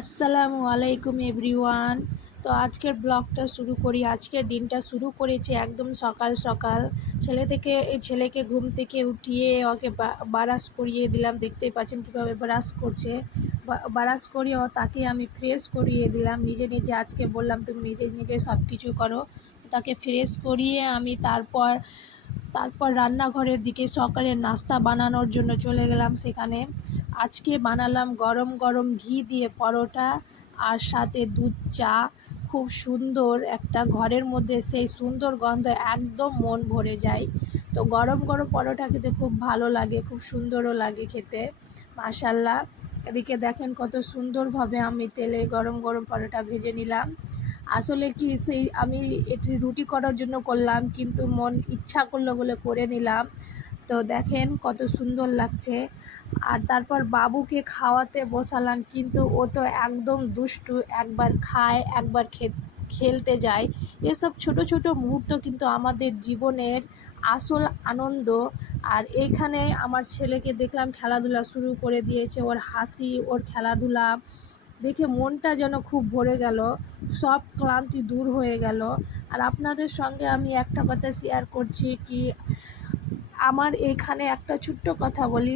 আসসালামু আলাইকুম এভরিওয়ান। তো আজকের ব্লগটা শুরু করি। আজকের দিনটা শুরু করেছি একদম সকাল সকাল। ছেলেকে ঘুম থেকে উঠিয়ে ওকে ব্রাশ করিয়ে দিলাম। দেখতেই পাচ্ছেন কীভাবে ব্রাশ করছে। ব্রাশ করিয়ে তাকে আমি ফ্রেশ করিয়ে দিলাম। নিজে নিজে আজকে বললাম তুমি নিজে নিজে সব কিছু করো। তাকে ফ্রেশ করিয়ে আমি তারপর রান্নাঘরের দিকে সকালের নাস্তা বানানোর জন্য চলে গেলাম। সেখানে আজকে বানালাম গরম গরম ঘি দিয়ে পরোটা আর সাথে দুধ চা। খুব সুন্দর একটা, ঘরের মধ্যে সেই সুন্দর গন্ধ একদম মন ভরে যায়। তো গরম গরম পরোটা খেতে খুব ভালো লাগে, খুব সুন্দরও লাগে খেতে, মাশাল্লাহ। এদিকে দেখেন কত সুন্দরভাবে আমি তেলে গরম গরম পরোটা ভেজে নিলাম। আসলে কি সেই আমি এটি রুটি করার জন্য করলাম, কিন্তু মন ইচ্ছা করলো বলে করে নিলাম। তো দেখেন কত সুন্দর লাগছে। আর তারপর বাবুকে খাওয়াতে বসালাম, কিন্তু ও তো একদম দুষ্টু, একবার খায় একবার খেলতে যায়। এসব ছোট ছোট মুহূর্ত কিন্তু আমাদের জীবনের আসল আনন্দ। আর এইখানে আমার ছেলেকে দেখলাম খেলাধুলা শুরু করে দিয়েছে। ওর হাসি, ওর খেলাধুলা দেখে মনটা যেন খুব ভরে গেল, সব ক্লান্তি দূর হয়ে গেল। আর আপনাদের সঙ্গে আমি একটা কথা শেয়ার করছি কি, আমার এখানে একটা ছোট্ট কথা বলি।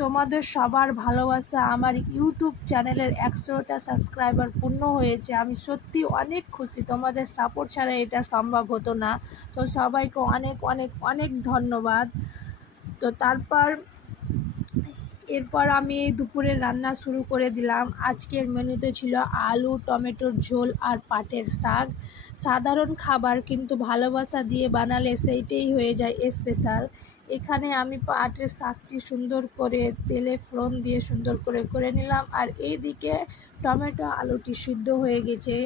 তোমাদের সবার ভালোবাসা আমার ইউটিউব চ্যানেলের 100টা সাবস্ক্রাইবার পূর্ণ হয়েছে। আমি সত্যি অনেক খুশি, তোমাদের সাপোর্ট ছাড়া এটা সম্ভব হতো না। তো সবাইকে অনেক অনেক অনেক ধন্যবাদ। তো এরপর আমি দুপুরে রান্না শুরু করে দিলাম। আজকের মেনুতে ছিল আলু টমেটোর ঝোল আর পাটের শাক। সাধারণ খাবার, কিন্তু ভালোবাসা দিয়ে বানালে সেইটাই হয়ে যায় স্পেশাল। এখানে আমি পাটের শাকটি সুন্দর করে তেলে ফোড়ন দিয়ে সুন্দর করে করে নিলাম। আর এইদিকে টমেটো আলুটি সিদ্ধ হয়ে গেছে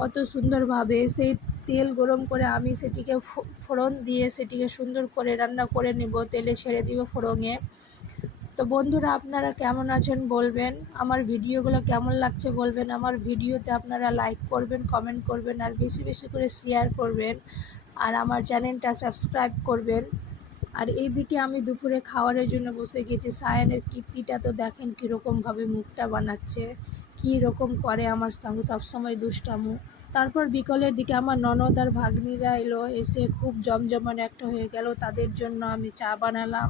কত সুন্দরভাবে। সেই তেল গরম করে আমি সেটিকে ফোড়ন দিয়ে সেটিকে সুন্দর করে রান্না করে নেব, তেলে ছেড়ে দিব ফোড়নে। তো বন্ধুরা, আপনারা কেমন আছেন বলবেন, আমার ভিডিওগুলো কেমন লাগছে বলবেন। আমার ভিডিওতে আপনারা লাইক করবেন, কমেন্ট করবেন, আর বেশি বেশি করে শেয়ার করবেন, আর আমার চ্যানেলটা সাবস্ক্রাইব করবেন। আর এইদিকে আমি দুপুরে খাওয়ারের জন্য বসে গেছি। সায়ানের কীর্তিটা তো দেখেন কীরকমভাবে মুখটা বানাচ্ছে, কী রকম করে আমার সঙ্গে সবসময় দুষ্টামু। তারপর বিকেলের দিকে আমার ননদ আর ভাগ্নিরা এলো, এসে খুব জমজমান একটা হয়ে গেল। তাদের জন্য আমি চা বানালাম,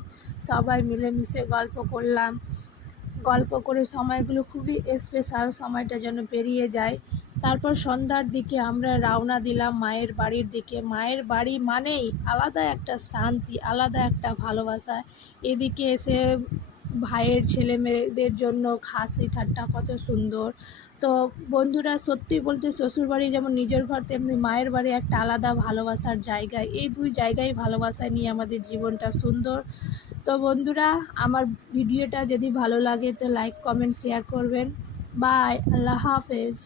সবাই মিলেমিশে গল্প করলাম। গল্প করে সময়গুলো খুবই স্পেশাল, সময়টা যেন পেরিয়ে যায়। তারপর সন্ধ্যার দিকে আমরা রওনা দিলাম মায়ের বাড়ির দিকে। মায়ের বাড়ি মানেই আলাদা একটা শান্তি, আলাদা একটা ভালোবাসা। এদিকে এসে ভাইয়ের ছেলে মেয়েদের জন্য হাসি ঠাট্টা কত সুন্দর। তো বন্ধুরা, সত্যি বলতে শ্বশুরবাড়ি যেমন নিজের ঘর, তেমনি মায়ের বাড়ি একটা আলাদা ভালোবাসার জায়গা। এই দুই জায়গায় ভালোবাসা নিয়ে আমাদের জীবনটা সুন্দর। তো বন্ধুরা, আমার ভিডিওটা যদি ভালো লাগে তো লাইক কমেন্ট শেয়ার করবেন। বাই, আল্লাহ হাফেজ।